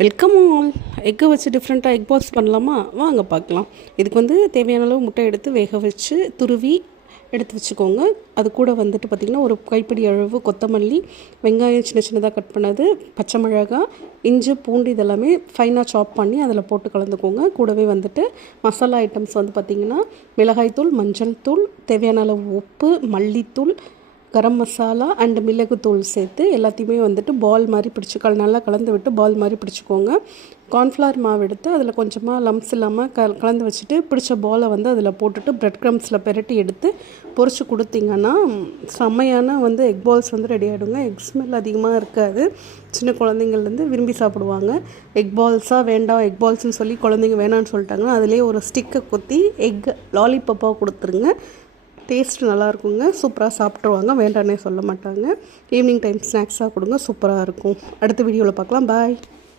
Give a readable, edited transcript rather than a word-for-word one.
Welcome all. எக்கை வச்சு டிஃப்ரெண்ட்டாக எக் பால்ஸ் பண்ணலாமா? வாங்க பார்க்கலாம். இதுக்கு வந்து தேவையான அளவு முட்டை எடுத்து வேக வச்சு துருவி எடுத்து வச்சுக்கோங்க. அது கூட வந்துட்டு பார்த்திங்கன்னா ஒரு கைப்பிடி அளவு கொத்தமல்லி, வெங்காயம் சின்ன சின்னதாக கட் பண்ணது, பச்சை மிளகாய், இஞ்சி, பூண்டு இதெல்லாமே ஃபைனாக சாப் பண்ணி அதில் போட்டு கலந்துக்கோங்க. கூடவே வந்துட்டு மசாலா ஐட்டம்ஸ் வந்து பார்த்திங்கன்னா மிளகாய்த்தூள், மஞ்சள் தூள், தேவையான அளவு உப்பு, மல்லித்தூள், கரம் மசாலா அண்டு மிளகுத்தூள் சேர்த்து எல்லாத்தையுமே வந்துட்டு பால் மாதிரி பிடிச்சி நல்லா கலந்து விட்டு பால் மாதிரி பிடிச்சிக்கோங்க. கார்ன்ஃப்ளவர் மாவு எடுத்து அதில் கொஞ்சமாக லம்ஸ் இல்லாமல் கலந்து வச்சுட்டு பிடிச்ச பாலை வந்து அதில் போட்டுட்டு ப்ரெட் க்ரம்ஸில் பெரட்டி எடுத்து பொரிச்சு கொடுத்தீங்கன்னா செம்மையான வந்து எக் பால்ஸ் வந்து ரெடி ஆகிடுங்க. எக் ஸ்மெல் அதிகமாக இருக்காது. சின்ன குழந்தைங்கள்லேருந்து விரும்பி சாப்பிடுவாங்க. எக் பால்ஸாக வேண்டாம், எக் பால்ஸ்னு சொல்லி குழந்தைங்க வேணான்னு சொல்லிட்டாங்கன்னா அதிலே ஒரு ஸ்டிக்கை குத்தி எக் லாலிபப்பாக கொடுத்துருங்க. டேஸ்ட் நல்லாயிருக்குங்க. சூப்பராக சாப்பிட்ருவாங்க, வேண்டானே சொல்ல மாட்டாங்க. ஈவினிங் டைம் ஸ்நாக்ஸாக கொடுங்க, சூப்பராக இருக்கும். அடுத்த வீடியோவில் பார்க்கலாம். பாய்.